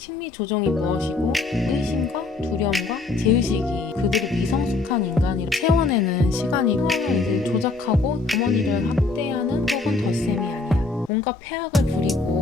심리 조정이 무엇이고 의심과 두려움과 제의식이 그들이 미성숙한 인간이라 채워내는 시간이 상황을 이제 조작하고 어머니를 학대하는 혹은 덧셈이 아니야. 뭔가 폐악을 부리고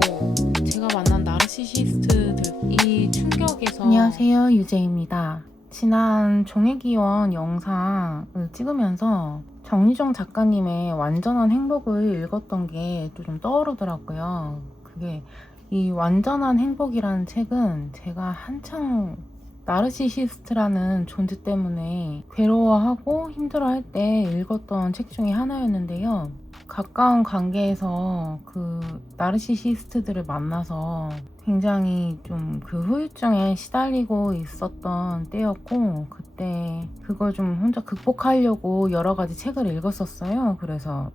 제가 만난 나르시시스트들 이 충격에서 안녕하세요, 유재입니다. 지난 종회기원 영상을 찍으면서 정유정 작가님의 완전한 행복을 읽었던 게 또 좀 떠오르더라고요. 그게 이 완전한 행복이라는 책은 제가 한창 나르시시스트라는 존재 때문에 괴로워하고 힘들어할 때 읽었던 책 중에 하나였는데요. 가까운 관계에서 그 나르시시스트들을 만나서 굉장히 좀 그 후유증에 시달리고 있었던 때였고, 그때 그걸 좀 혼자 극복하려고 여러 가지 책을 읽었었어요. 그래서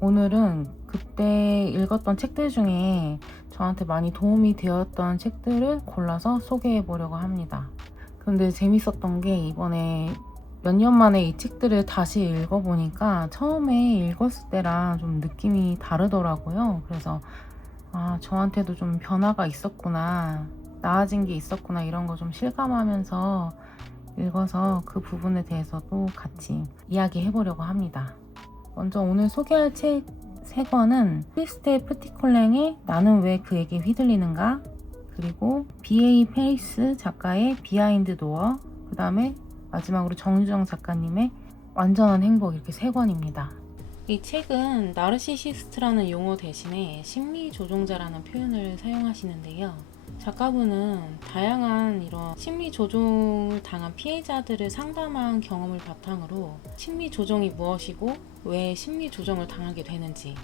오늘은 그때 읽었던 책들 중에 저한테 많이 도움이 되었던 책들을 골라서 소개해 보려고 합니다. 근데 재밌었던 게 이번에 몇 년 만에 이 책들을 다시 읽어보니까 처음에 읽었을 때랑 좀 느낌이 다르더라고요. 그래서 저한테도 좀 변화가 있었구나, 나아진 게 있었구나, 이런 거 좀 실감하면서 읽어서 그 부분에 대해서도 같이 이야기해 보려고 합니다. 먼저 오늘 소개할 책 3권은 크리스테 프티콜랭의 나는 왜 그에게 휘둘리는가, 그리고 B.A. 페이스 작가의 비하인드 도어, 그 다음에 마지막으로 정유정 작가님의 완전한 행복, 이렇게 3권입니다. 이 책은 나르시시스트라는 용어 대신에 심리 조종자라는 표현을 사용하시는데요. 작가분은 다양한 이런 심리 조종을 당한 피해자들을 상담한 경험을 바탕으로 심리 조종이 무엇이고 왜 심리 조종을 당하게 되는지,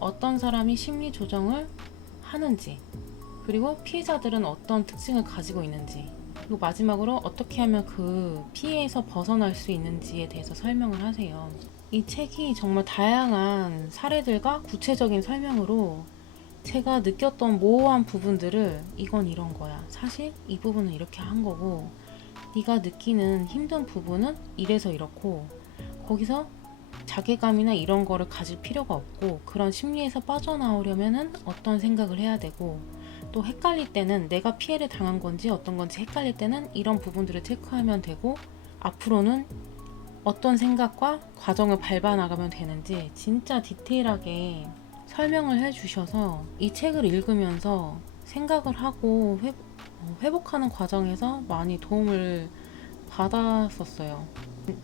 어떤 사람이 심리 조종을 하는지, 그리고 피해자들은 어떤 특징을 가지고 있는지, 그리고 마지막으로 어떻게 하면 그 피해에서 벗어날 수 있는지에 대해서 설명을 하세요. 이 책이 정말 다양한 사례들과 구체적인 설명으로 제가 느꼈던 모호한 부분들을 이건 이런 거야, 사실 이 부분은 이렇게 한 거고, 네가 느끼는 힘든 부분은 이래서 이렇고, 거기서 자괴감이나 이런 거를 가질 필요가 없고, 그런 심리에서 빠져나오려면은 어떤 생각을 해야 되고, 또 헷갈릴 때는 내가 피해를 당한 건지 어떤 건지 헷갈릴 때는 이런 부분들을 체크하면 되고, 앞으로는 어떤 생각과 과정을 밟아 나가면 되는지 진짜 디테일하게 설명을 해주셔서 이 책을 읽으면서 생각을 하고 회복하는 과정에서 많이 도움을 받았었어요.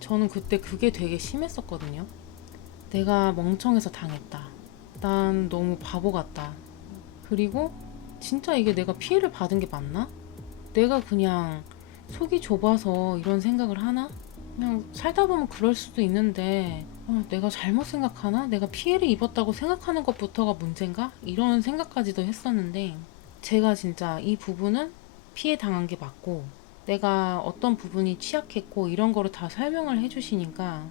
저는 그때 그게 되게 심했었거든요. 내가 멍청해서 당했다, 난 너무 바보 같다, 그리고 진짜 이게 내가 피해를 받은 게 맞나? 내가 그냥 속이 좁아서 이런 생각을 하나? 그냥 살다 보면 그럴 수도 있는데 내가 잘못 생각하나? 내가 피해를 입었다고 생각하는 것부터가 문제인가? 이런 생각까지도 했었는데, 제가 진짜 이 부분은 피해 당한 게 맞고 내가 어떤 부분이 취약했고 이런 거를 다 설명을 해주시니까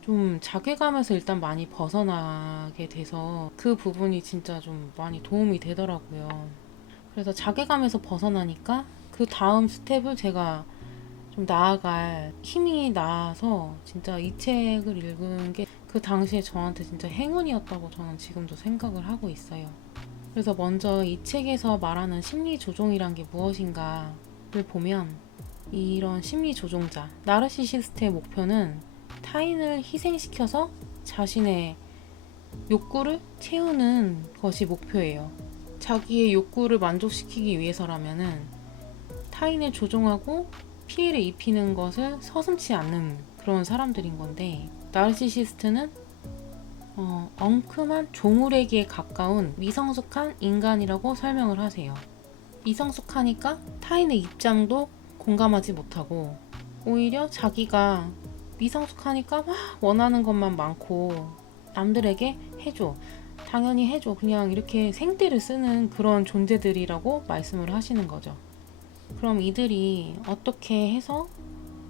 좀 자괴감에서 일단 많이 벗어나게 돼서 그 부분이 진짜 좀 많이 도움이 되더라고요. 그래서 자괴감에서 벗어나니까 그 다음 스텝을 제가 좀 나아갈 힘이 나서 진짜 이 책을 읽은 게 그 당시에 저한테 진짜 행운이었다고 저는 지금도 생각을 하고 있어요. 그래서 먼저 이 책에서 말하는 심리 조종이란 게 무엇인가를 보면, 이런 심리 조종자, 나르시시스트의 목표는 타인을 희생시켜서 자신의 욕구를 채우는 것이 목표예요. 자기의 욕구를 만족시키기 위해서라면은 타인을 조종하고 피해를 입히는 것을 서슴지 않는 그런 사람들인 건데, 나르시시스트는 엉큼한 조물에게 가까운 미성숙한 인간이라고 설명을 하세요. 미성숙하니까 타인의 입장도 공감하지 못하고, 오히려 자기가 미성숙하니까 막 원하는 것만 많고, 남들에게 해줘, 당연히 해줘, 그냥 이렇게 생떼를 쓰는 그런 존재들이라고 말씀을 하시는 거죠. 그럼 이들이 어떻게 해서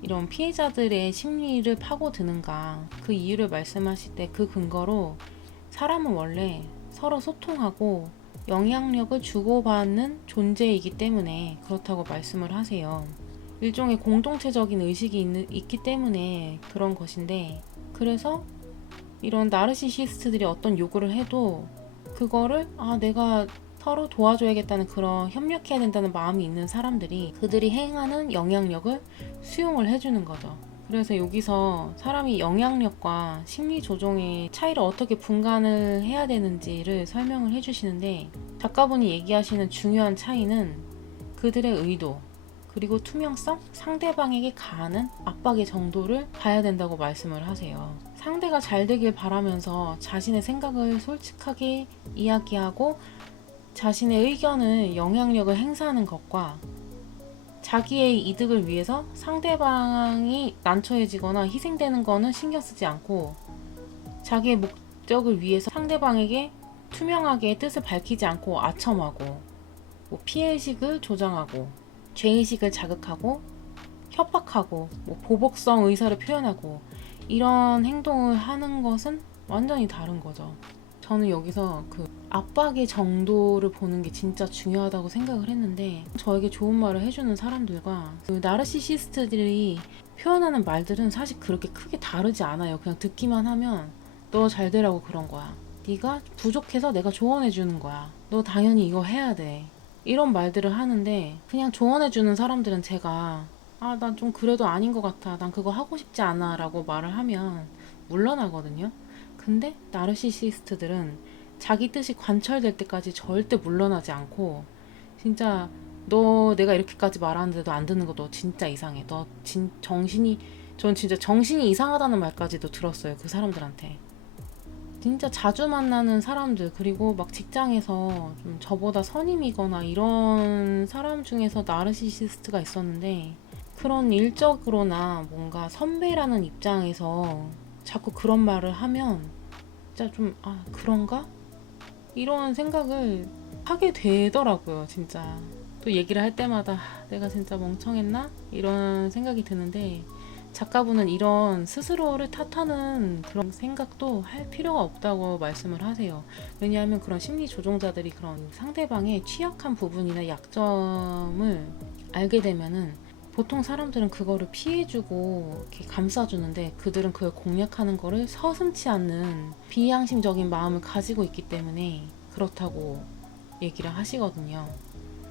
이런 피해자들의 심리를 파고드는가, 그 이유를 말씀하실 때 그 근거로 사람은 원래 서로 소통하고 영향력을 주고받는 존재이기 때문에 그렇다고 말씀을 하세요. 일종의 공동체적인 의식이 있기 때문에 그런 것인데, 그래서 이런 나르시시스트들이 어떤 요구를 해도 그거를 내가 서로 도와줘야겠다는 그런 협력해야 된다는 마음이 있는 사람들이 그들이 행하는 영향력을 수용을 해주는 거죠. 그래서 여기서 사람이 영향력과 심리 조종의 차이를 어떻게 분간을 해야 되는지를 설명을 해주시는데, 작가분이 얘기하시는 중요한 차이는 그들의 의도, 그리고 투명성, 상대방에게 가하는 압박의 정도를 봐야 된다고 말씀을 하세요. 상대가 잘 되길 바라면서 자신의 생각을 솔직하게 이야기하고 자신의 의견을 영향력을 행사하는 것과 자기의 이득을 위해서 상대방이 난처해지거나 희생되는 거는 신경 쓰지 않고 자기의 목적을 위해서 상대방에게 투명하게 뜻을 밝히지 않고 아첨하고 피해의식을 조장하고 죄의식을 자극하고 협박하고 보복성 의사를 표현하고 이런 행동을 하는 것은 완전히 다른 거죠. 저는 여기서 그 압박의 정도를 보는 게 진짜 중요하다고 생각을 했는데, 저에게 좋은 말을 해주는 사람들과 그 나르시시스트들이 표현하는 말들은 사실 그렇게 크게 다르지 않아요. 그냥 듣기만 하면 너 잘 되라고 그런 거야. 네가 부족해서 내가 조언해 주는 거야. 너 당연히 이거 해야 돼. 이런 말들을 하는데, 그냥 조언해 주는 사람들은 제가 난 좀 그래도 아닌 것 같아. 난 그거 하고 싶지 않아 라고 말을 하면 물러나거든요. 근데 나르시시스트들은 자기 뜻이 관철될 때까지 절대 물러나지 않고, 진짜 너 내가 이렇게까지 말하는데도 안 듣는 거 너 진짜 이상해. 전 진짜 정신이 이상하다는 말까지도 들었어요. 그 사람들한테. 진짜 자주 만나는 사람들, 그리고 막 직장에서 좀 저보다 선임이거나 이런 사람 중에서 나르시시스트가 있었는데, 그런 일적으로나 뭔가 선배라는 입장에서 자꾸 그런 말을 하면 진짜 좀 그런가? 이런 생각을 하게 되더라고요. 진짜 또 얘기를 할 때마다 내가 진짜 멍청했나? 이런 생각이 드는데, 작가분은 이런 스스로를 탓하는 그런 생각도 할 필요가 없다고 말씀을 하세요. 왜냐하면 그런 심리 조종자들이 그런 상대방의 취약한 부분이나 약점을 알게 되면은 보통 사람들은 그거를 피해주고 이렇게 감싸주는데, 그들은 그걸 공략하는 거를 서슴지 않는 비양심적인 마음을 가지고 있기 때문에 그렇다고 얘기를 하시거든요.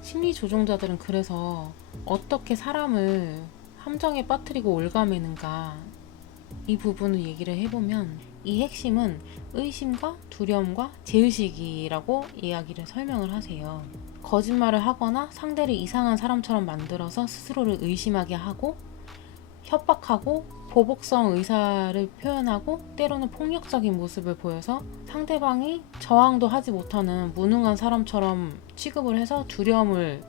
심리 조종자들은 그래서 어떻게 사람을 함정에 빠뜨리고 올가매는가, 이 부분을 얘기를 해보면 이 핵심은 의심과 두려움과 제의식이라고 이야기를 설명을 하세요. 거짓말을 하거나 상대를 이상한 사람처럼 만들어서 스스로를 의심하게 하고, 협박하고 보복성 의사를 표현하고, 때로는 폭력적인 모습을 보여서 상대방이 저항도 하지 못하는 무능한 사람처럼 취급을 해서 두려움을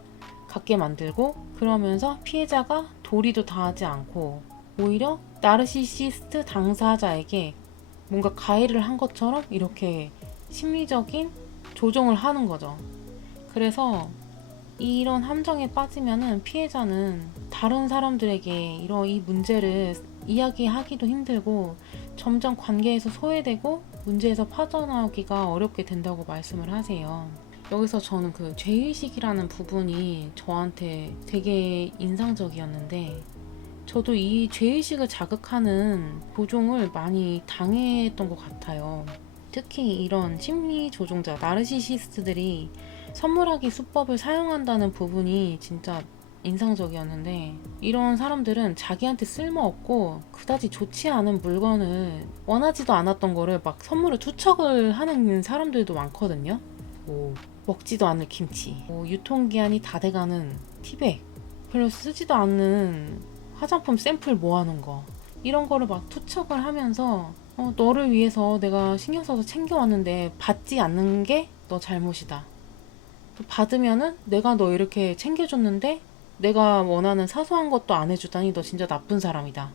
갖게 만들고, 그러면서 피해자가 도리도 다하지 않고 오히려 나르시시스트 당사자에게 뭔가 가해를 한 것처럼 이렇게 심리적인 조종을 하는 거죠. 그래서 이런 함정에 빠지면은 피해자는 다른 사람들에게 이 문제를 이야기하기도 힘들고 점점 관계에서 소외되고 문제에서 빠져나오기가 어렵게 된다고 말씀을 하세요. 여기서 저는 그 죄의식이라는 부분이 저한테 되게 인상적이었는데, 저도 이 죄의식을 자극하는 조종을 많이 당했던 것 같아요. 특히 이런 심리 조종자, 나르시시스트들이 선물하기 수법을 사용한다는 부분이 진짜 인상적이었는데, 이런 사람들은 자기한테 쓸모없고 그다지 좋지 않은 물건을, 원하지도 않았던 거를 막 선물을 투척을 하는 사람들도 많거든요. 먹지도 않을 김치, 유통기한이 다 돼가는 티백, 별로 쓰지도 않는 화장품 샘플 모아놓은 거, 이런 거를 막 투척을 하면서 너를 위해서 내가 신경 써서 챙겨왔는데 받지 않는 게 너 잘못이다. 또 받으면은 내가 너 이렇게 챙겨줬는데 내가 원하는 사소한 것도 안 해주다니 너 진짜 나쁜 사람이다.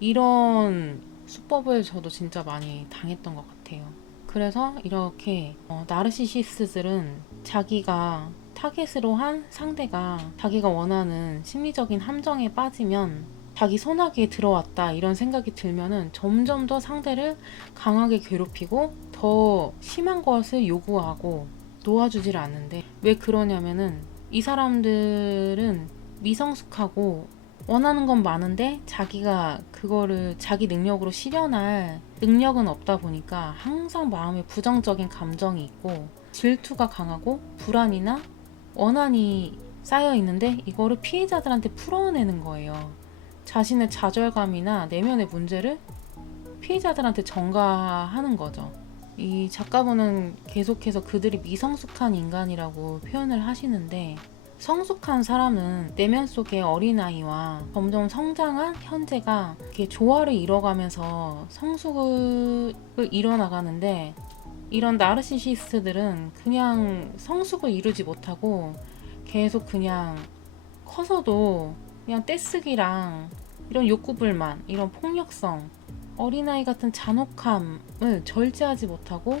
이런 수법을 저도 진짜 많이 당했던 것 같아요. 그래서 이렇게 나르시시스트들은 자기가 타겟으로 한 상대가 자기가 원하는 심리적인 함정에 빠지면 자기 손아귀에 들어왔다 이런 생각이 들면은 점점 더 상대를 강하게 괴롭히고 더 심한 것을 요구하고 놓아주질 않는데, 왜 그러냐면은 이 사람들은 미성숙하고 원하는 건 많은데 자기가 그거를 자기 능력으로 실현할 능력은 없다 보니까 항상 마음에 부정적인 감정이 있고 질투가 강하고 불안이나 원한이 쌓여 있는데 이거를 피해자들한테 풀어내는 거예요. 자신의 좌절감이나 내면의 문제를 피해자들한테 전가하는 거죠. 이 작가분은 계속해서 그들이 미성숙한 인간이라고 표현을 하시는데, 성숙한 사람은 내면 속의 어린아이와 점점 성장한 현재가 이렇게 조화를 이뤄가면서 성숙을 이뤄나가는데, 이런 나르시시스트들은 그냥 성숙을 이루지 못하고 계속 그냥 커서도 그냥 떼쓰기랑 이런 욕구불만, 이런 폭력성, 어린아이 같은 잔혹함을 절제하지 못하고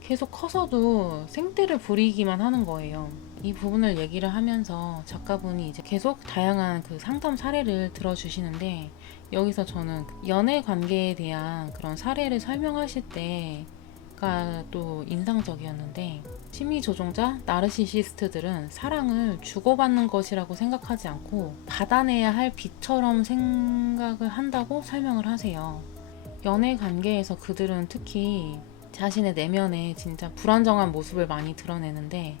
계속 커서도 생떼를 부리기만 하는 거예요. 이 부분을 얘기를 하면서 작가분이 이제 계속 다양한 그 상담 사례를 들어주시는데, 여기서 저는 연애 관계에 대한 그런 사례를 설명하실 때가 또 인상적이었는데, 심리 조종자 나르시시스트들은 사랑을 주고받는 것이라고 생각하지 않고 받아내야 할 빚처럼 생각을 한다고 설명을 하세요. 연애 관계에서 그들은 특히 자신의 내면에 진짜 불안정한 모습을 많이 드러내는데,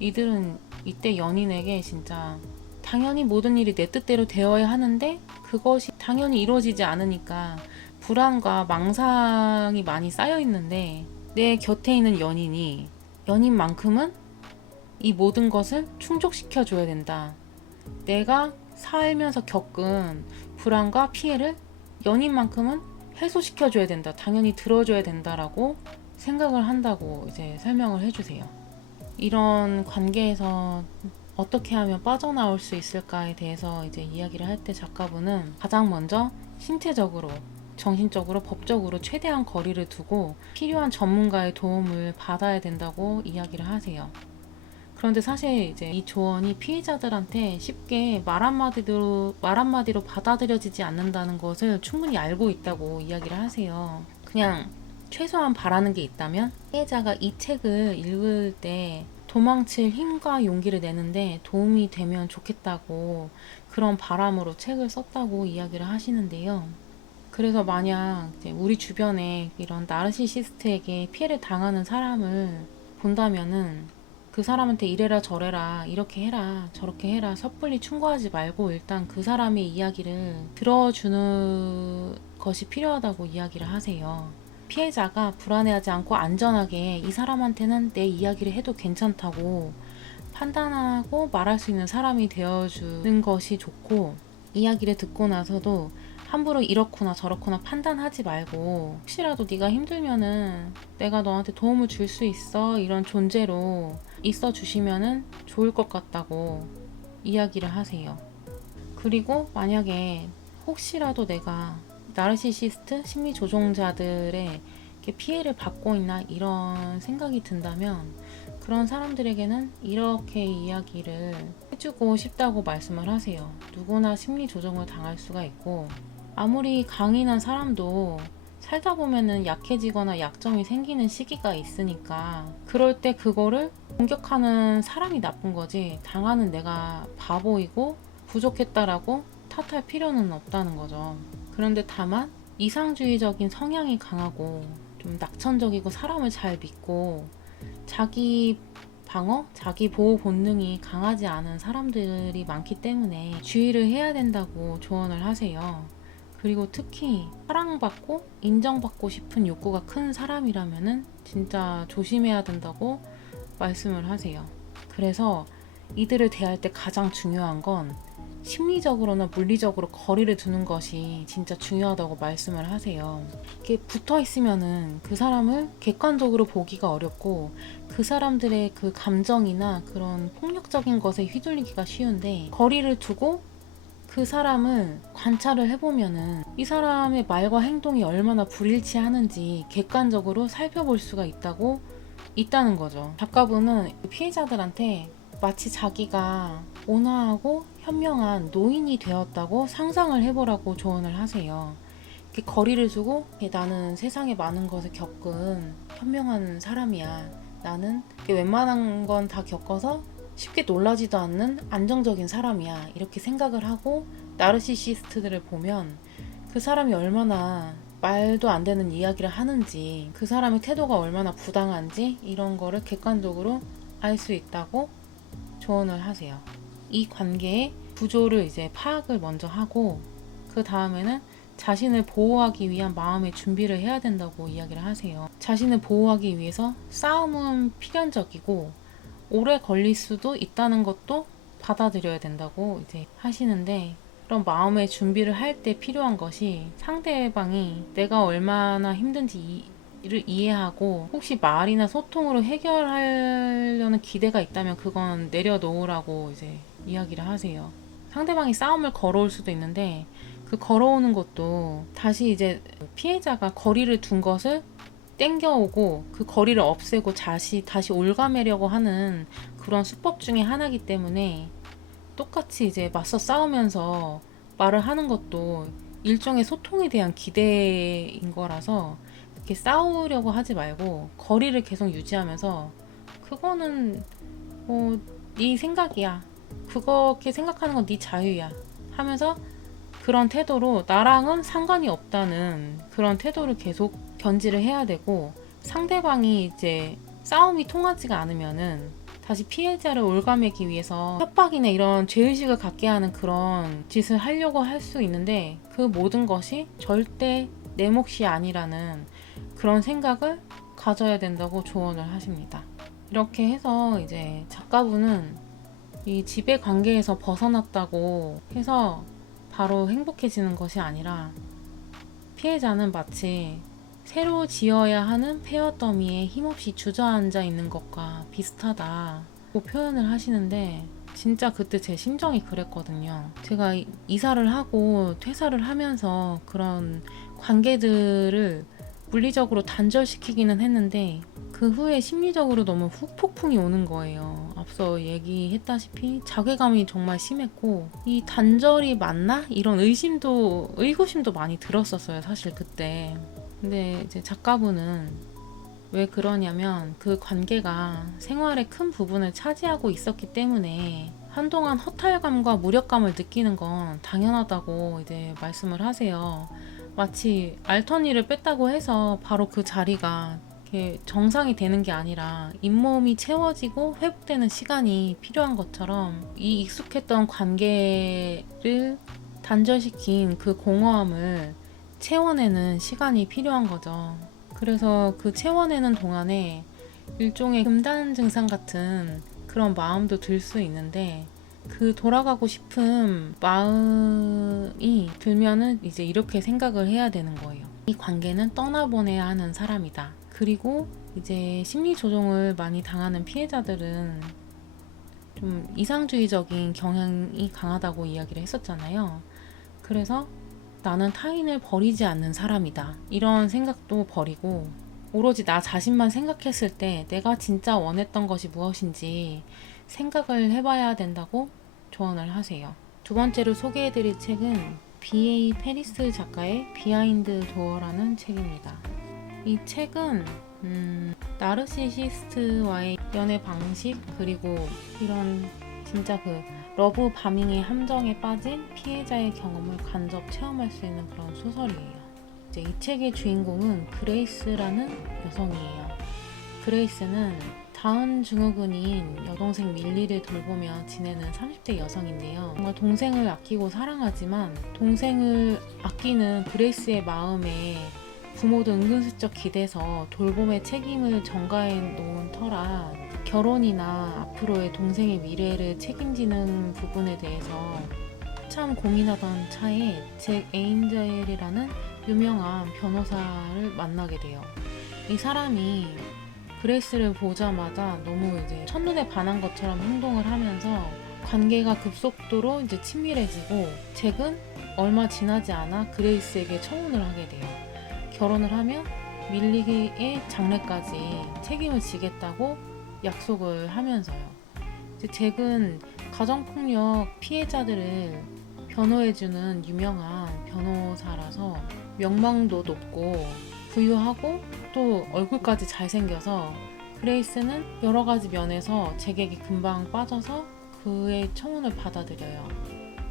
이들은 이때 연인에게 진짜 당연히 모든 일이 내 뜻대로 되어야 하는데 그것이 당연히 이루어지지 않으니까 불안과 망상이 많이 쌓여 있는데, 내 곁에 있는 연인만큼은 이 모든 것을 충족시켜 줘야 된다. 내가 살면서 겪은 불안과 피해를 연인만큼은 해소시켜 줘야 된다. 당연히 들어줘야 된다라고 생각을 한다고 이제 설명을 해주세요. 이런 관계에서 어떻게 하면 빠져나올 수 있을까에 대해서 이제 이야기를 할 때 작가분은 가장 먼저 신체적으로, 정신적으로, 법적으로 최대한 거리를 두고 필요한 전문가의 도움을 받아야 된다고 이야기를 하세요. 그런데 사실 이제 이 조언이 피해자들한테 쉽게 말 한마디로 받아들여지지 않는다는 것을 충분히 알고 있다고 이야기를 하세요. 그냥 최소한 바라는 게 있다면, 피해자가 이 책을 읽을 때 도망칠 힘과 용기를 내는데 도움이 되면 좋겠다고, 그런 바람으로 책을 썼다고 이야기를 하시는데요. 그래서 만약 이제 우리 주변에 이런 나르시시스트에게 피해를 당하는 사람을 본다면은 그 사람한테 이래라 저래라, 이렇게 해라 저렇게 해라 섣불리 충고하지 말고 일단 그 사람의 이야기를 들어주는 것이 필요하다고 이야기를 하세요. 피해자가 불안해하지 않고 안전하게 이 사람한테는 내 이야기를 해도 괜찮다고 판단하고 말할 수 있는 사람이 되어주는 것이 좋고, 이야기를 듣고 나서도 함부로 이렇구나 저렇구나 판단하지 말고, 혹시라도 네가 힘들면은 내가 너한테 도움을 줄 수 있어, 이런 존재로 있어 주시면은 좋을 것 같다고 이야기를 하세요. 그리고 만약에 혹시라도 내가 나르시시스트 심리 조종자들의 피해를 받고 있나 이런 생각이 든다면, 그런 사람들에게는 이렇게 이야기를 해주고 싶다고 말씀을 하세요. 누구나 심리 조종을 당할 수가 있고, 아무리 강인한 사람도 살다 보면은 약해지거나 약점이 생기는 시기가 있으니까, 그럴 때 그거를 공격하는 사람이 나쁜 거지 당하는 내가 바보이고 부족했다라고 탓할 필요는 없다는 거죠. 그런데 다만 이상주의적인 성향이 강하고 좀 낙천적이고 사람을 잘 믿고 자기 방어, 자기 보호 본능이 강하지 않은 사람들이 많기 때문에 주의를 해야 된다고 조언을 하세요. 그리고 특히 사랑받고 인정받고 싶은 욕구가 큰 사람이라면은 진짜 조심해야 된다고 말씀을 하세요. 그래서 이들을 대할 때 가장 중요한 건 심리적으로나 물리적으로 거리를 두는 것이 진짜 중요하다고 말씀을 하세요. 이렇게 붙어 있으면은 그 사람을 객관적으로 보기가 어렵고, 그 사람들의 그 감정이나 그런 폭력적인 것에 휘둘리기가 쉬운데, 거리를 두고 그 사람을 관찰을 해보면은 이 사람의 말과 행동이 얼마나 불일치하는지 객관적으로 살펴볼 수가 있다는 거죠. 작가분은 피해자들한테 마치 자기가 온화하고 현명한 노인이 되었다고 상상을 해보라고 조언을 하세요. 이렇게 거리를 두고, 나는 세상에 많은 것을 겪은 현명한 사람이야. 나는 웬만한 건 다 겪어서 쉽게 놀라지도 않는 안정적인 사람이야. 이렇게 생각을 하고 나르시시스트들을 보면 그 사람이 얼마나 말도 안 되는 이야기를 하는지, 그 사람의 태도가 얼마나 부당한지 이런 거를 객관적으로 알 수 있다고 조언을 하세요. 이 관계의 구조를 이제 파악을 먼저 하고, 그 다음에는 자신을 보호하기 위한 마음의 준비를 해야 된다고 이야기를 하세요. 자신을 보호하기 위해서 싸움은 필연적이고 오래 걸릴 수도 있다는 것도 받아들여야 된다고 이제 하시는데, 그런 마음의 준비를 할 때 필요한 것이 상대방이 내가 얼마나 힘든지를 이해하고, 혹시 말이나 소통으로 해결하려는 기대가 있다면 그건 내려놓으라고 이제 이야기를 하세요. 상대방이 싸움을 걸어올 수도 있는데, 그 걸어오는 것도 다시 이제 피해자가 거리를 둔 것을 땡겨오고 그 거리를 없애고 다시 올가매려고 하는 그런 수법 중에 하나이기 때문에, 똑같이 이제 맞서 싸우면서 말을 하는 것도 일종의 소통에 대한 기대인 거라서, 이렇게 싸우려고 하지 말고 거리를 계속 유지하면서, 그거는 네 생각이야, 그렇게 생각하는 건 네 자유야 하면서, 그런 태도로 나랑은 상관이 없다는 그런 태도를 계속 견지를 해야 되고, 상대방이 이제 싸움이 통하지가 않으면은 다시 피해자를 올가매기 위해서 협박이나 이런 죄의식을 갖게 하는 그런 짓을 하려고 할 수 있는데, 그 모든 것이 절대 내 몫이 아니라는 그런 생각을 가져야 된다고 조언을 하십니다. 이렇게 해서 이제 작가분은 이 지배 관계에서 벗어났다고 해서 바로 행복해지는 것이 아니라, 피해자는 마치 새로 지어야 하는 폐허 더미에 힘없이 주저앉아 있는 것과 비슷하다고 표현을 하시는데, 진짜 그때 제 심정이 그랬거든요. 제가 이사를 하고 퇴사를 하면서 그런 관계들을 물리적으로 단절시키기는 했는데, 그 후에 심리적으로 너무 후폭풍이 오는 거예요. 앞서 얘기했다시피 자괴감이 정말 심했고, 이 단절이 맞나? 이런 의구심도 많이 들었었어요, 사실 그때. 근데 이제 작가분은 왜 그러냐면, 그 관계가 생활의 큰 부분을 차지하고 있었기 때문에 한동안 허탈감과 무력감을 느끼는 건 당연하다고 이제 말씀을 하세요. 마치 알턴이를 뺐다고 해서 바로 그 자리가 이렇게 정상이 되는 게 아니라 잇몸이 채워지고 회복되는 시간이 필요한 것처럼, 이 익숙했던 관계를 단절시킨 그 공허함을 채워내는 시간이 필요한 거죠. 그래서 그 채워내는 동안에 일종의 금단 증상 같은 그런 마음도 들 수 있는데, 그 돌아가고 싶은 마음이 들면은 이제 이렇게 생각을 해야 되는 거예요. 이 관계는 떠나보내야 하는 사람이다. 그리고 이제 심리 조종을 많이 당하는 피해자들은 좀 이상주의적인 경향이 강하다고 이야기를 했었잖아요. 그래서 나는 타인을 버리지 않는 사람이다, 이런 생각도 버리고, 오로지 나 자신만 생각했을 때 내가 진짜 원했던 것이 무엇인지 생각을 해봐야 된다고 조언을 하세요. 두 번째로 소개해드릴 책은 B.A. 페리스 작가의 비하인드 도어라는 책입니다. 이 책은 나르시시스트와의 연애 방식, 그리고 이런 진짜 그 러브 바밍의 함정에 빠진 피해자의 경험을 간접 체험할 수 있는 그런 소설이에요. 이제 이 책의 주인공은 그레이스라는 여성이에요. 그레이스는 다운 증후군인 여동생 밀리를 돌보며 지내는 30대 여성인데요. 정말 동생을 아끼고 사랑하지만, 동생을 아끼는 그레이스의 마음에 부모도 은근슬쩍 기대서 돌봄의 책임을 전가해 놓은 터라, 결혼이나 앞으로의 동생의 미래를 책임지는 부분에 대해서 참 고민하던 차에 잭 에인젤이라는 유명한 변호사를 만나게 돼요. 이 사람이 그레이스를 보자마자 너무 이제 첫눈에 반한 것처럼 행동을 하면서 관계가 급속도로 이제 친밀해지고, 잭은 얼마 지나지 않아 그레이스에게 청혼을 하게 돼요. 결혼을 하면 밀리의 장래까지 책임을 지겠다고 약속을 하면서요. 이제 잭은 가정폭력 피해자들을 변호해주는 유명한 변호사라서 명망도 높고 부유하고 또 얼굴까지 잘생겨서, 그레이스는 여러 가지 면에서 잭에게 금방 빠져서 그의 청혼을 받아들여요.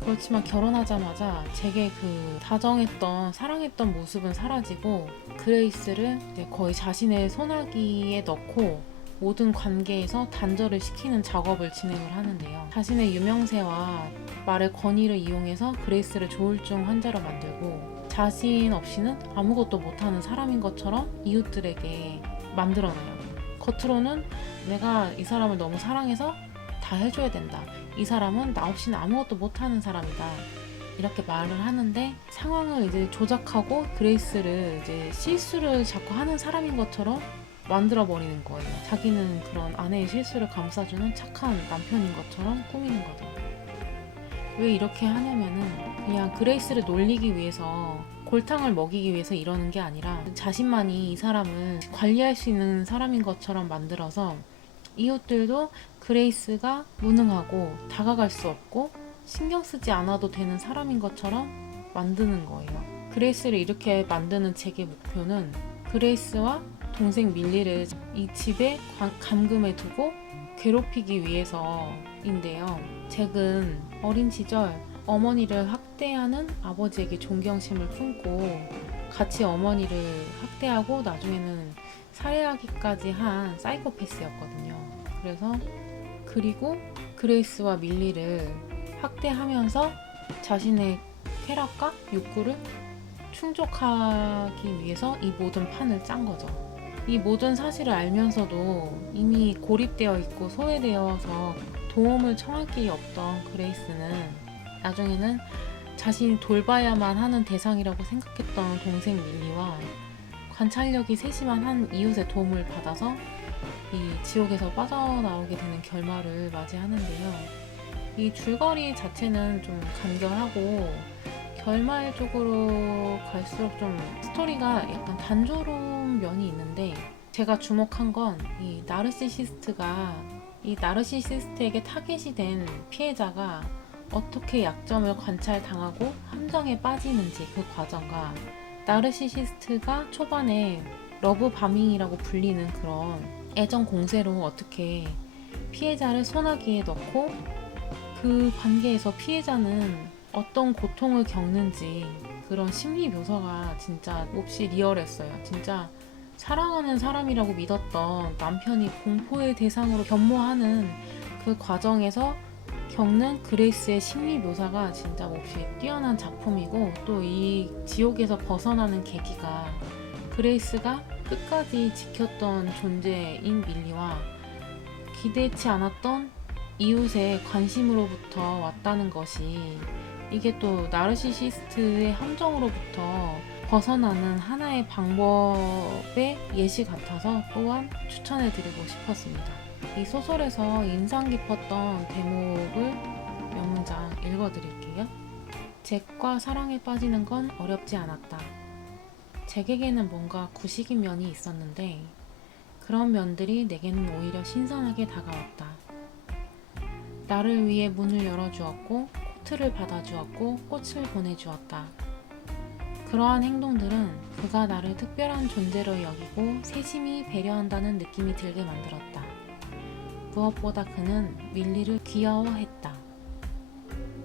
그렇지만 결혼하자마자 제게 그 다정했던 사랑했던 모습은 사라지고 그레이스를 이제 거의 자신의 손아귀에 넣고 모든 관계에서 단절을 시키는 작업을 진행을 하는데요. 자신의 유명세와 말의 권위를 이용해서 그레이스를 조울증 환자로 만들고 자신 없이는 아무것도 못하는 사람인 것처럼 이웃들에게 만들어놔요. 겉으로는 내가 이 사람을 너무 사랑해서 다 해줘야 된다. 이 사람은 나 없이는 아무것도 못하는 사람이다. 이렇게 말을 하는데 상황을 이제 조작하고 그레이스를 이제 실수를 자꾸 하는 사람인 것처럼 만들어버리는 거예요. 자기는 그런 아내의 실수를 감싸주는 착한 남편인 것처럼 꾸미는 거죠. 왜 이렇게 하냐면은 그냥 그레이스를 놀리기 위해서 골탕을 먹이기 위해서 이러는 게 아니라 자신만이 이 사람을 관리할 수 있는 사람인 것처럼 만들어서 이웃들도 그레이스가 무능하고 다가갈 수 없고 신경 쓰지 않아도 되는 사람인 것처럼 만드는 거예요. 그레이스를 이렇게 만드는 책의 목표는 그레이스와 동생 밀리를 이 집에 감금해 두고 괴롭히기 위해서인데요. 잭은 어린 시절 어머니를 학대하는 아버지에게 존경심을 품고 같이 어머니를 학대하고 나중에는 살해하기까지 한 사이코패스였거든요. 그리고 그레이스와 밀리를 학대하면서 자신의 쾌락과 욕구를 충족하기 위해서 이 모든 판을 짠 거죠. 이 모든 사실을 알면서도 이미 고립되어 있고 소외되어서 도움을 청할 길이 없던 그레이스는 나중에는 자신이 돌봐야만 하는 대상이라고 생각했던 동생 밀리와 관찰력이 세심한 한 이웃의 도움을 받아서 이 지옥에서 빠져나오게 되는 결말을 맞이하는데요. 이 줄거리 자체는 좀 간결하고 결말 쪽으로 갈수록 좀 스토리가 약간 단조로운 면이 있는데 제가 주목한 건 이 나르시시스트에게 타겟이 된 피해자가 어떻게 약점을 관찰당하고 함정에 빠지는지 그 과정과 나르시시스트가 초반에 러브 바밍이라고 불리는 그런 애정 공세로 어떻게 피해자를 소나기에 넣고 그 관계에서 피해자는 어떤 고통을 겪는지 그런 심리 묘사가 진짜 몹시 리얼했어요. 진짜 사랑하는 사람이라고 믿었던 남편이 공포의 대상으로 변모하는 그 과정에서 겪는 그레이스의 심리 묘사가 진짜 몹시 뛰어난 작품이고 또 이 지옥에서 벗어나는 계기가 그레이스가 끝까지 지켰던 존재인 밀리와 기대치 않았던 이웃의 관심으로부터 왔다는 것이 이게 또 나르시시스트의 함정으로부터 벗어나는 하나의 방법의 예시 같아서 또한 추천해드리고 싶었습니다. 이 소설에서 인상 깊었던 대목을 몇 문장 읽어드릴게요. 잭과 사랑에 빠지는 건 어렵지 않았다. 잭에게는 뭔가 구식인 면이 있었는데 그런 면들이 내게는 오히려 신선하게 다가왔다. 나를 위해 문을 열어주었고 코트를 받아주었고 꽃을 보내주었다. 그러한 행동들은 그가 나를 특별한 존재로 여기고 세심히 배려한다는 느낌이 들게 만들었다. 무엇보다 그는 밀리를 귀여워했다.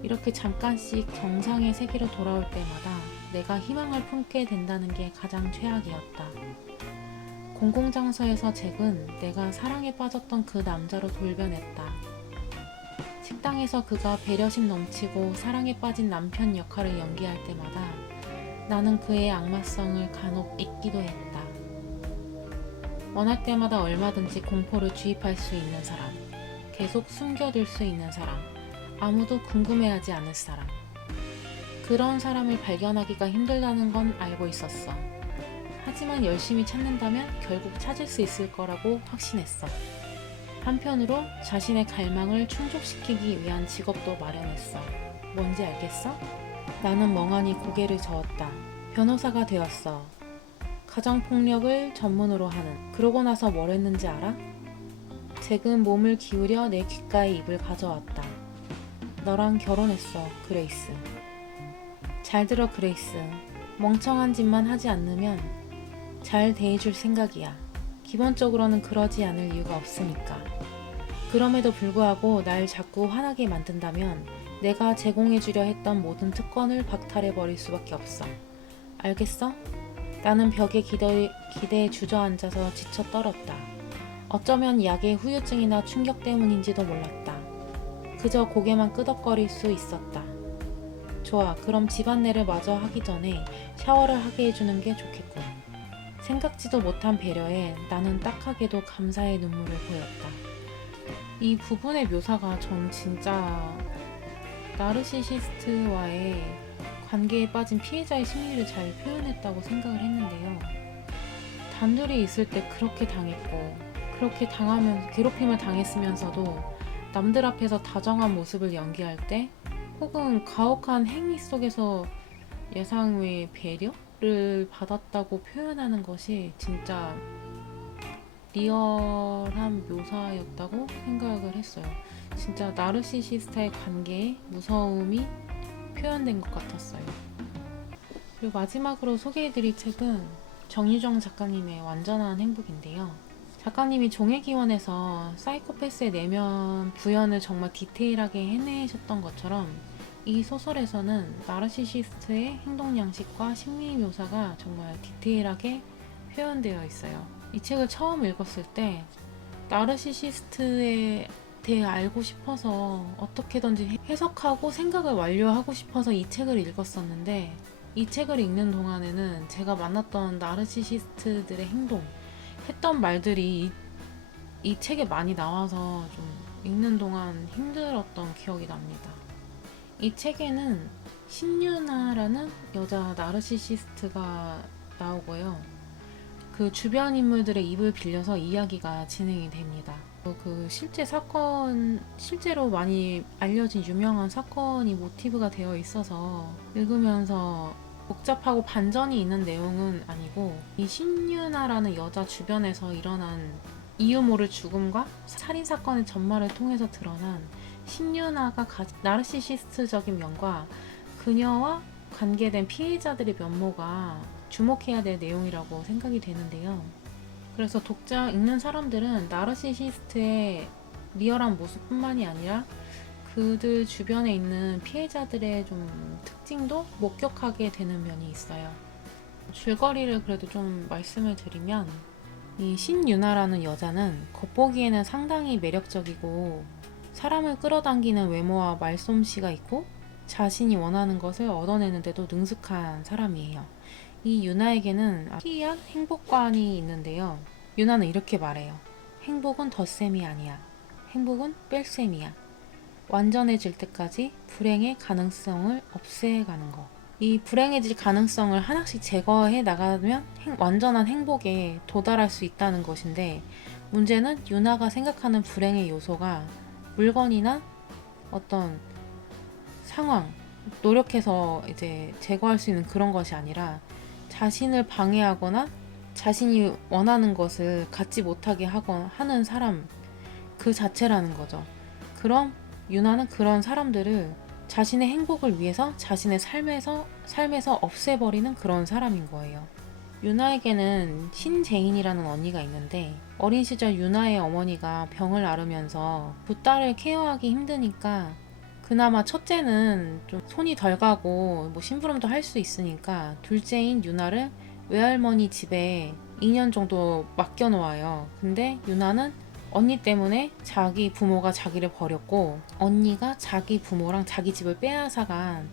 이렇게 잠깐씩 정상의 세계로 돌아올 때마다 내가 희망을 품게 된다는 게 가장 최악이었다. 공공장소에서 잭은 내가 사랑에 빠졌던 그 남자로 돌변했다. 식당에서 그가 배려심 넘치고 사랑에 빠진 남편 역할을 연기할 때마다 나는 그의 악마성을 간혹 잊기도 했다. 원할 때마다 얼마든지 공포를 주입할 수 있는 사람, 계속 숨겨둘 수 있는 사람, 아무도 궁금해하지 않을 사람. 그런 사람을 발견하기가 힘들다는 건 알고 있었어. 하지만 열심히 찾는다면 결국 찾을 수 있을 거라고 확신했어. 한편으로 자신의 갈망을 충족시키기 위한 직업도 마련했어. 뭔지 알겠어? 나는 멍하니 고개를 저었다. 변호사가 되었어. 가정폭력을 전문으로 하는. 그러고 나서 뭘 했는지 알아? 잭은 몸을 기울여 내 귓가에 입을 가져왔다. 너랑 결혼했어, 그레이스. 잘 들어, 그레이스. 멍청한 짓만 하지 않으면 잘 대해줄 생각이야. 기본적으로는 그러지 않을 이유가 없으니까. 그럼에도 불구하고 날 자꾸 화나게 만든다면 내가 제공해주려 했던 모든 특권을 박탈해버릴 수밖에 없어. 알겠어? 나는 벽에 기대에 주저앉아서 지쳐 떨었다. 어쩌면 약의 후유증이나 충격 때문인지도 몰랐다. 그저 고개만 끄덕거릴 수 있었다. 좋아, 그럼 집안일을 마저 하기 전에 샤워를 하게 해주는 게 좋겠군. 생각지도 못한 배려에 나는 딱하게도 감사의 눈물을 보였다. 이 부분의 묘사가 전 진짜 나르시시스트와의 관계에 빠진 피해자의 심리를 잘 표현했다고 생각을 했는데요. 단둘이 있을 때 그렇게 당했고, 그렇게 괴롭힘을 당했으면서도 남들 앞에서 다정한 모습을 연기할 때, 혹은 가혹한 행위 속에서 예상 외의 배려를 받았다고 표현하는 것이 진짜 리얼한 묘사였다고 생각을 했어요. 진짜 나르시시스트의 관계에 무서움이 표현된 것 같았어요. 그리고 마지막으로 소개해드릴 책은 정유정 작가님의 완전한 행복인데요. 작가님이 종회기원에서 사이코패스의 내면 구현을 정말 디테일하게 해내셨던 것처럼 이 소설에서는 나르시시스트의 행동 양식과 심리 묘사가 정말 디테일하게 표현되어 있어요. 이 책을 처음 읽었을 때 나르시시스트에 대해 알고 싶어서 어떻게든지 해석하고 생각을 완료하고 싶어서 이 책을 읽었었는데, 이 책을 읽는 동안에는 제가 만났던 나르시시스트들의 행동, 했던 말들이 이 책에 많이 나와서 좀 읽는 동안 힘들었던 기억이 납니다. 이 책에는 신유나라는 여자 나르시시스트가 나오고요. 그 주변 인물들의 입을 빌려서 이야기가 진행이 됩니다. 그 실제로 많이 알려진 유명한 사건이 모티브가 되어 있어서 읽으면서 복잡하고 반전이 있는 내용은 아니고, 이 신유나라는 여자 주변에서 일어난 이유 모를 죽음과 살인사건의 전말을 통해서 드러난 신유나가 나르시시스트적인 면과 그녀와 관계된 피해자들의 면모가 주목해야 될 내용이라고 생각이 되는데요. 그래서 읽는 사람들은 나르시시스트의 리얼한 모습뿐만이 아니라 그들 주변에 있는 피해자들의 좀 특징도 목격하게 되는 면이 있어요. 줄거리를 그래도 좀 말씀을 드리면, 이 신유나라는 여자는 겉보기에는 상당히 매력적이고 사람을 끌어당기는 외모와 말솜씨가 있고 자신이 원하는 것을 얻어내는데도 능숙한 사람이에요. 이 유나에게는 특이한 행복관이 있는데요. 유나는 이렇게 말해요. 행복은 덧셈이 아니야. 행복은 뺄셈이야. 완전해질 때까지 불행의 가능성을 없애가는 거. 이 불행해질 가능성을 하나씩 제거해 나가면 완전한 행복에 도달할 수 있다는 것인데, 문제는 유나가 생각하는 불행의 요소가 물건이나 어떤 상황, 노력해서 이제 제거할 수 있는 그런 것이 아니라 자신을 방해하거나 자신이 원하는 것을 갖지 못하게 하는 사람 그 자체라는 거죠. 그럼 유나는 그런 사람들을 자신의 행복을 위해서 자신의 삶에서 없애버리는 그런 사람인 거예요. 유나에게는 신재인이라는 언니가 있는데, 어린 시절 유나의 어머니가 병을 앓으면서 두 딸을 케어하기 힘드니까 그나마 첫째는 좀 손이 덜 가고 심부름도 할 수 있으니까 둘째인 유나를 외할머니 집에 2년 정도 맡겨놓아요. 근데 유나는 언니 때문에 자기 부모가 자기를 버렸고, 언니가 자기 부모랑 자기 집을 빼앗아간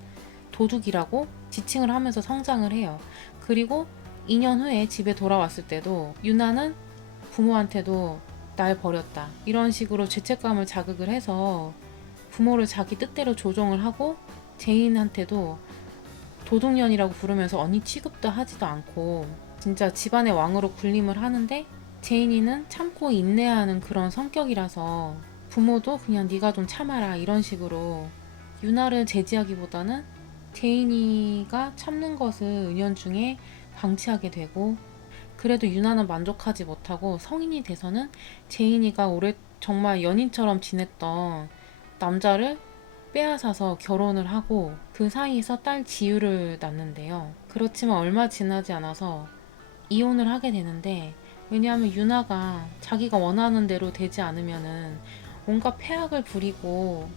도둑이라고 지칭을 하면서 성장을 해요. 그리고 2년 후에 집에 돌아왔을 때도 유나는 부모한테도 날 버렸다, 이런 식으로 죄책감을 자극을 해서 부모를 자기 뜻대로 조종을 하고, 제인한테도 도둑년이라고 부르면서 언니 취급도 하지도 않고 진짜 집안의 왕으로 군림을 하는데, 제인이는 참고 인내하는 그런 성격이라서 부모도 그냥 네가 좀 참아라 이런 식으로 유나를 제지하기보다는 제인이가 참는 것을 은연중에 방치하게 되고, 그래도 유나는 만족하지 못하고 성인이 돼서는 제인이가 정말 연인처럼 지냈던 남자를 빼앗아서 결혼을 하고 그 사이에서 딸 지유를 낳는데요. 그렇지만 얼마 지나지 않아서 이혼을 하게 되는데, 왜냐하면 유나가 자기가 원하는 대로 되지 않으면은 온갖 폐악을 부리고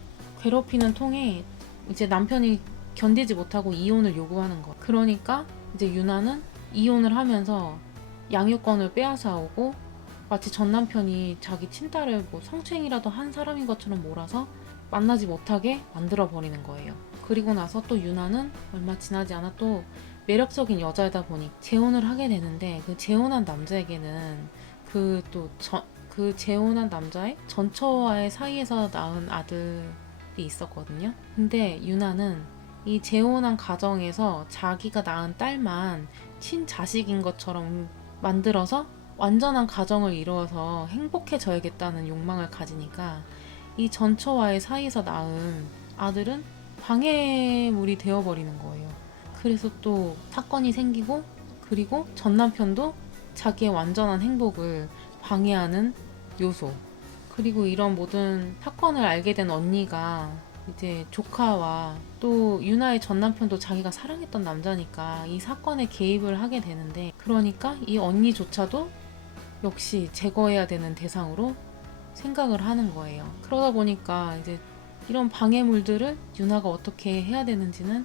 괴롭히는 통에 이제 남편이 견디지 못하고 이혼을 요구하는 거. 그러니까 이제 유나는 이혼을 하면서 양육권을 빼앗아 오고 마치 전 남편이 자기 친딸을 뭐 성추행이라도 한 사람인 것처럼 몰아서 만나지 못하게 만들어 버리는 거예요. 그리고 나서 또 유나는 얼마 지나지 않아 또 매력적인 여자이다 보니 재혼을 하게 되는데 그 재혼한 남자에게는 그 재혼한 남자의 전처와의 사이에서 낳은 아들이 있었거든요. 근데 유나는 이 재혼한 가정에서 자기가 낳은 딸만 친자식인 것처럼 만들어서 완전한 가정을 이루어서 행복해져야겠다는 욕망을 가지니까 이 전처와의 사이에서 낳은 아들은 방해물이 되어버리는 거예요. 그래서 또 사건이 생기고 그리고 전 남편도 자기의 완전한 행복을 방해하는 요소. 그리고 이런 모든 사건을 알게 된 언니가 이제 조카와 또 유나의 전 남편도 자기가 사랑했던 남자니까 이 사건에 개입을 하게 되는데 그러니까 이 언니조차도 역시 제거해야 되는 대상으로 생각을 하는 거예요. 그러다 보니까 이제 이런 방해물들을 유나가 어떻게 해야 되는지는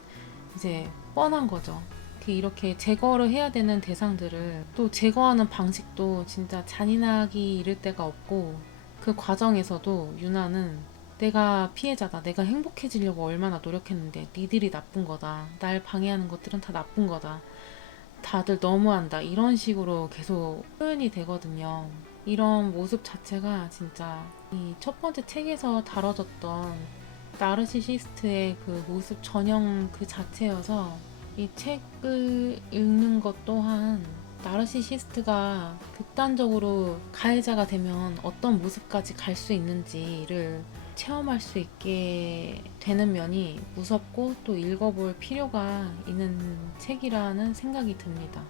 이제 뻔한 거죠. 이렇게 제거를 해야 되는 대상들을 또 제거하는 방식도 진짜 잔인하기 이를 데가 없고 그 과정에서도 유나는 내가 피해자다. 내가 행복해지려고 얼마나 노력했는데 니들이 나쁜 거다. 날 방해하는 것들은 다 나쁜 거다. 다들 너무한다. 이런 식으로 계속 표현이 되거든요. 이런 모습 자체가 진짜 이 첫 번째 책에서 다뤄졌던 나르시시스트의 그 모습 전형 그 자체여서 이 책을 읽는 것 또한 나르시시스트가 극단적으로 가해자가 되면 어떤 모습까지 갈 수 있는지를 체험할 수 있게 되는 면이 무섭고 또 읽어볼 필요가 있는 책이라는 생각이 듭니다.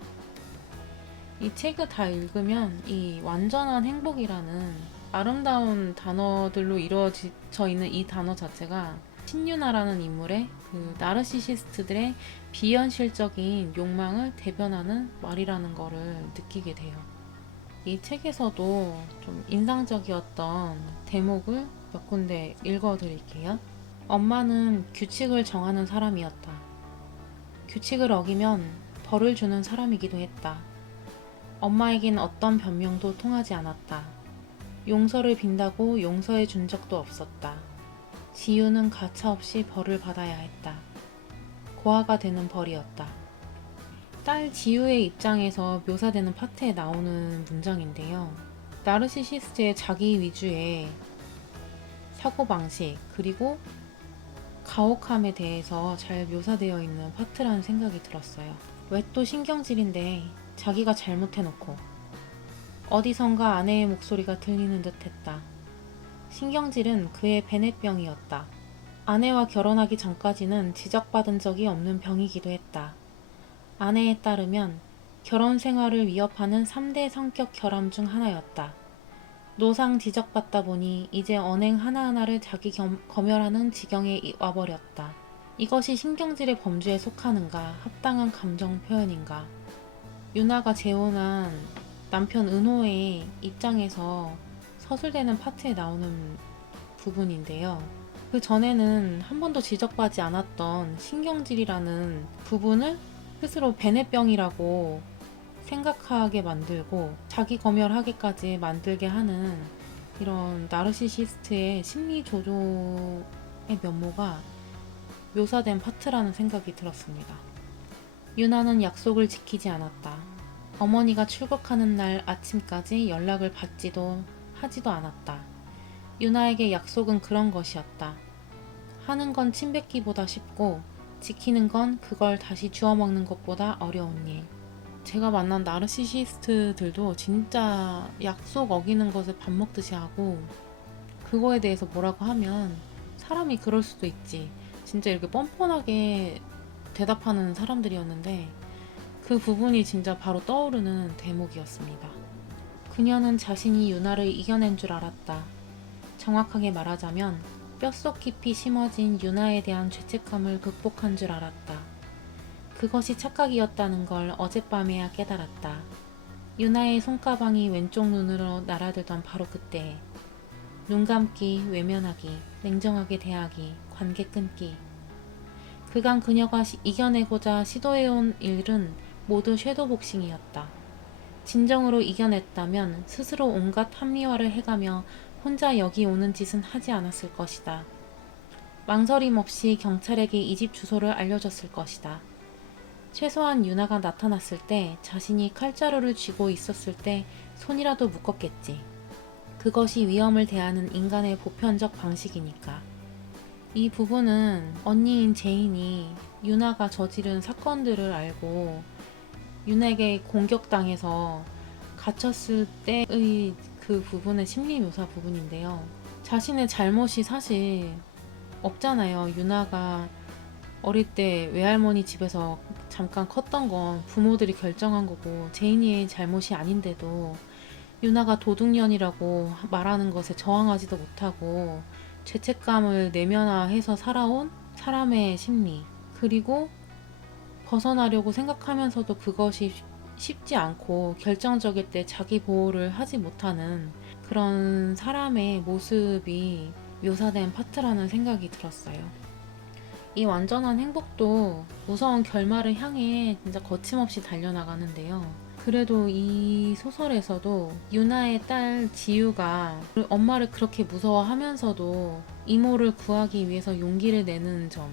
이 책을 다 읽으면 이 완전한 행복이라는 아름다운 단어들로 이루어져 있는 이 단어 자체가 신유나라는 인물의 그 나르시시스트들의 비현실적인 욕망을 대변하는 말이라는 거를 느끼게 돼요. 이 책에서도 좀 인상적이었던 대목을 몇 군데 읽어드릴게요. 엄마는 규칙을 정하는 사람이었다. 규칙을 어기면 벌을 주는 사람이기도 했다. 엄마에겐 어떤 변명도 통하지 않았다. 용서를 빈다고 용서해 준 적도 없었다. 지유는 가차없이 벌을 받아야 했다. 고아가 되는 벌이었다. 딸 지유의 입장에서 묘사되는 파트에 나오는 문장인데요. 나르시시스트의 자기 위주의 사고방식 그리고 가혹함에 대해서 잘 묘사되어 있는 파트라는 생각이 들었어요. 왜 또 신경질인데 자기가 잘못해놓고 어디선가 아내의 목소리가 들리는 듯 했다. 신경질은 그의 베넷병이었다. 아내와 결혼하기 전까지는 지적받은 적이 없는 병이기도 했다. 아내에 따르면 결혼 생활을 위협하는 3대 성격 결함 중 하나였다. 노상 지적받다 보니 이제 언행 하나하나를 자기 검열하는 지경에 와버렸다. 이것이 신경질의 범주에 속하는가, 합당한 감정 표현인가. 유나가 재혼한 남편 은호의 입장에서 서술되는 파트에 나오는 부분인데요. 그 전에는 한 번도 지적받지 않았던 신경질이라는 부분을 스스로 베넷병이라고 생각하게 만들고 자기 검열하게까지 만들게 하는 이런 나르시시스트의 심리 조종의 면모가 묘사된 파트라는 생각이 들었습니다. 유나는 약속을 지키지 않았다. 어머니가 출국하는 날 아침까지 연락을 받지도 하지도 않았다. 유나에게 약속은 그런 것이었다. 하는 건 침뱉기보다 쉽고 지키는 건 그걸 다시 주워 먹는 것보다 어려운 일. 제가 만난 나르시시스트들도 진짜 약속 어기는 것을 밥 먹듯이 하고 그거에 대해서 뭐라고 하면 사람이 그럴 수도 있지. 진짜 이렇게 뻔뻔하게 대답하는 사람들이었는데 그 부분이 진짜 바로 떠오르는 대목이었습니다. 그녀는 자신이 유나를 이겨낸 줄 알았다. 정확하게 말하자면 뼛속 깊이 심어진 유나에 대한 죄책감을 극복한 줄 알았다. 그것이 착각이었다는 걸 어젯밤에야 깨달았다. 유나의 손가방이 왼쪽 눈으로 날아들던 바로 그때 눈 감기, 외면하기, 냉정하게 대하기, 관계 끊기 그간 그녀가 이겨내고자 시도해온 일은 모두 섀도우 복싱이었다. 진정으로 이겨냈다면 스스로 온갖 합리화를 해가며 혼자 여기 오는 짓은 하지 않았을 것이다. 망설임 없이 경찰에게 이 집 주소를 알려줬을 것이다. 최소한 유나가 나타났을 때 자신이 칼자루를 쥐고 있었을 때 손이라도 묶었겠지. 그것이 위험을 대하는 인간의 보편적 방식이니까. 이 부분은 언니인 제인이 유나가 저지른 사건들을 알고 유나에게 공격당해서 갇혔을 때의 그 부분의 심리 묘사 부분인데요. 자신의 잘못이 사실 없잖아요. 유나가 어릴 때 외할머니 집에서 잠깐 컸던 건 부모들이 결정한 거고 제인이의 잘못이 아닌데도 유나가 도둑년이라고 말하는 것에 저항하지도 못하고 죄책감을 내면화해서 살아온 사람의 심리, 그리고 벗어나려고 생각하면서도 그것이 쉽지 않고 결정적일 때 자기 보호를 하지 못하는 그런 사람의 모습이 묘사된 파트라는 생각이 들었어요. 이 완전한 행복도 무서운 결말을 향해 진짜 거침없이 달려나가는데요. 그래도 이 소설에서도 유나의 딸 지유가 엄마를 그렇게 무서워하면서도 이모를 구하기 위해서 용기를 내는 점,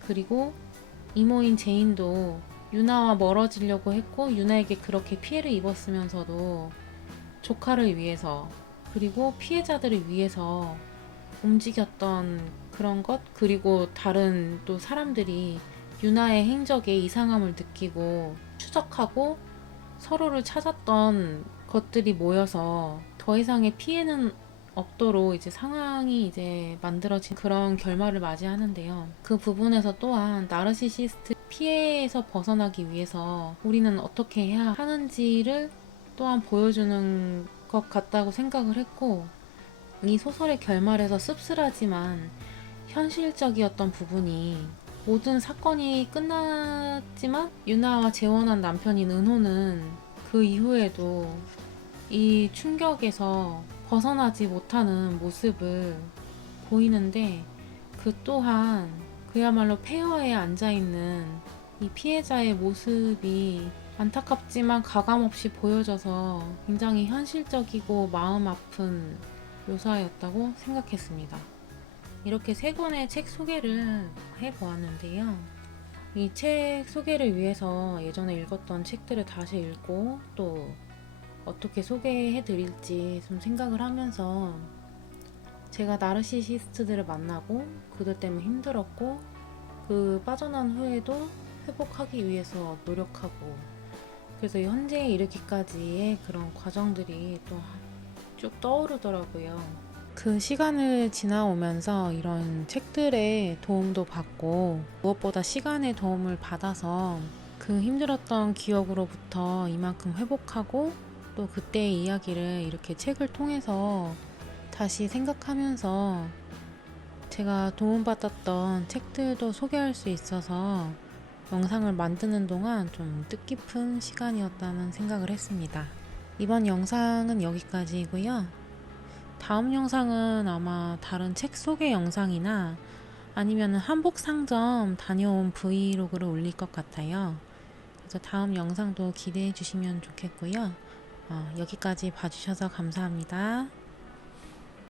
그리고 이모인 제인도 유나와 멀어지려고 했고 유나에게 그렇게 피해를 입었으면서도 조카를 위해서 그리고 피해자들을 위해서 움직였던 그런 것, 그리고 다른 또 사람들이 유나의 행적에 이상함을 느끼고 추적하고 서로를 찾았던 것들이 모여서 더 이상의 피해는 없도록 이제 상황이 이제 만들어진 그런 결말을 맞이하는데요. 그 부분에서 또한 나르시시스트 피해에서 벗어나기 위해서 우리는 어떻게 해야 하는지를 또한 보여주는 것 같다고 생각을 했고, 이 소설의 결말에서 씁쓸하지만 현실적이었던 부분이 모든 사건이 끝났지만 유나와 재혼한 남편인 은호는 그 이후에도 이 충격에서 벗어나지 못하는 모습을 보이는데, 그 또한 그야말로 폐허에 앉아있는 이 피해자의 모습이 안타깝지만 가감없이 보여져서 굉장히 현실적이고 마음 아픈 묘사였다고 생각했습니다. 이렇게 세 권의 책 소개를 해보았는데요. 이 책 소개를 위해서 예전에 읽었던 책들을 다시 읽고 또 어떻게 소개해드릴지 좀 생각을 하면서 제가 나르시시스트들을 만나고 그들 때문에 힘들었고 그 빠져난 후에도 회복하기 위해서 노력하고, 그래서 현재에 이르기까지의 그런 과정들이 또 쭉 떠오르더라고요. 그 시간을 지나오면서 이런 책들의 도움도 받고 무엇보다 시간의 도움을 받아서 그 힘들었던 기억으로부터 이만큼 회복하고 또 그때의 이야기를 이렇게 책을 통해서 다시 생각하면서 제가 도움받았던 책들도 소개할 수 있어서 영상을 만드는 동안 좀 뜻깊은 시간이었다는 생각을 했습니다. 이번 영상은 여기까지이고요. 다음 영상은 아마 다른 책 소개 영상이나 아니면 한복 상점 다녀온 브이로그를 올릴 것 같아요. 그래서 다음 영상도 기대해 주시면 좋겠고요. 여기까지 봐주셔서 감사합니다.